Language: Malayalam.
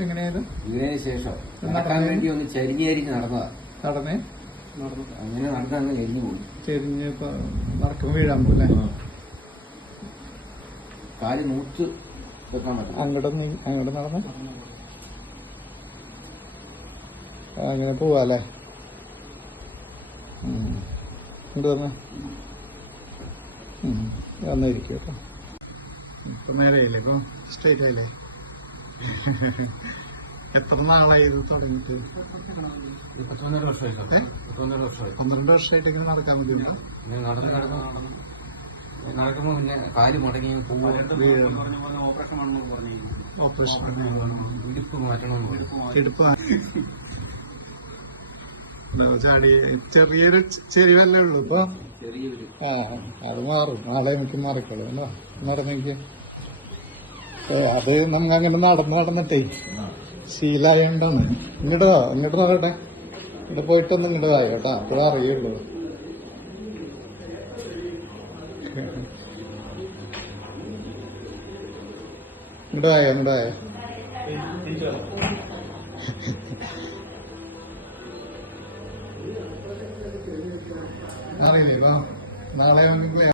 ഇതിനു ശേഷം നടക്കാൻ വേണ്ടി ഒന്ന് ചരിഞ്ഞരിഞ്ഞ് നടന്നതാ. അങ്ങനെ നടക്കാൻ അങ്ങ് എരിഞ്ഞു പോയി. ചെരിഞ്ഞപ്പോ നടക്കുമ്പോ വീഴാൻ പോലെ കാല് നൂറ്റ് വെക്കാൻ പറ്റും. അങ്ങോട്ട് നടന്ന് അങ്ങനെ പോവാല്ലേ. ഇങ്ങോട്ട് വന്ന് വന്നിരിക്കും കേട്ടോ. ഇപ്പൊ നേരെയല്ലേ, ഇപ്പൊ സ്ട്രേറ്റ് ആയില്ലേ. എത്ര നാളായി ഇത് തുടങ്ങിയിട്ട്? 12 വർഷമായി. 12 വർഷമായിട്ട് ഇങ്ങനെ നടക്കാൻ വേണ്ടിയുണ്ടോ? നടക്കുമ്പോ പിന്നെ കാല് മുടങ്ങി ഓപ്പറേഷൻ ഇടുപ്പ് മാറ്റണമെന്ന് ഇടുപ്പ് ചാടി ചെറിയൊരു ചെരിവല്ലേ ഉള്ളൂ ഇപ്പൊ. അത് മാറും, നാളെ എനിക്ക് മാറിക്കോളൂ. നടന്നെനിക്ക് അത് നമുക്ക് അങ്ങനെ നടന്നിട്ടേ ശീലായോണ്ടാണ്. ഇങ്ങോട്ട് നോക്കട്ടെ, ഇവിടെ പോയിട്ടൊന്നും ഇങ്ങോട്ട് ആയോ കേട്ടാ, അപ്പോഴേ അറിയുള്ളൂ. ഇങ്ങോട്ടായോ അറിയില്ലേ. നാളെ നമുക്ക്